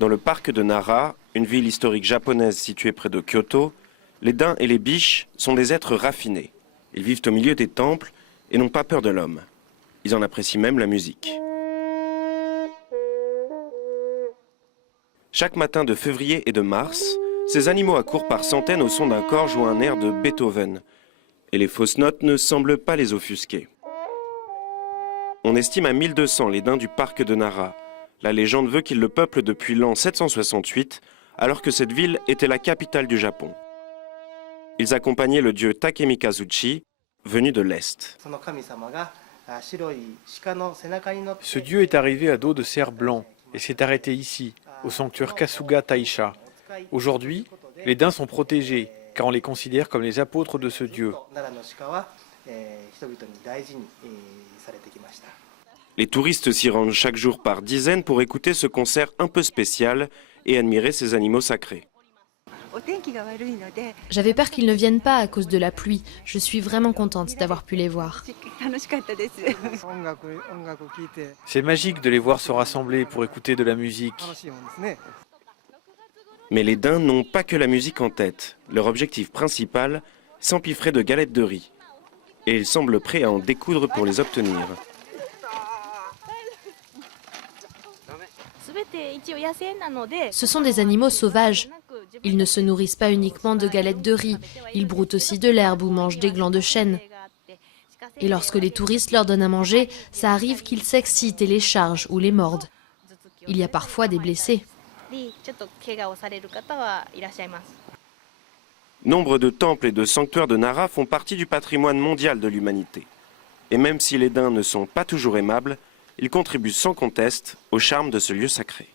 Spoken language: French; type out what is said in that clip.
Dans le parc de Nara, une ville historique japonaise située près de Kyoto, les daims et les biches sont des êtres raffinés. Ils vivent au milieu des temples et n'ont pas peur de l'homme. Ils en apprécient même la musique. Chaque matin de février et de mars, ces animaux accourent par centaines au son d'un corps jouant un air de Beethoven. Et les fausses notes ne semblent pas les offusquer. On estime à 1200 les daims du parc de Nara. La légende veut qu'ils le peuplent depuis l'an 768, alors que cette ville était la capitale du Japon. Ils accompagnaient le dieu Takemikazuchi, venu de l'Est. Ce dieu est arrivé à dos de cerf blanc et s'est arrêté ici, au sanctuaire Kasuga Taisha. Aujourd'hui, les daims sont protégés, car on les considère comme les apôtres de ce dieu. Les touristes s'y rendent chaque jour par dizaines pour écouter ce concert un peu spécial et admirer ces animaux sacrés. J'avais peur qu'ils ne viennent pas à cause de la pluie. Je suis vraiment contente d'avoir pu les voir. C'est magique de les voir se rassembler pour écouter de la musique. Mais les daims n'ont pas que la musique en tête. Leur objectif principal, s'empiffrer de galettes de riz. Et ils semblent prêts à en découdre pour les obtenir. Ce sont des animaux sauvages. Ils ne se nourrissent pas uniquement de galettes de riz. Ils broutent aussi de l'herbe ou mangent des glands de chêne. Et lorsque les touristes leur donnent à manger, ça arrive qu'ils s'excitent et les chargent ou les mordent. Il y a parfois des blessés. Nombre de temples et de sanctuaires de Nara font partie du patrimoine mondial de l'humanité. Et même si les daims ne sont pas toujours aimables, ils contribuent sans conteste au charme de ce lieu sacré.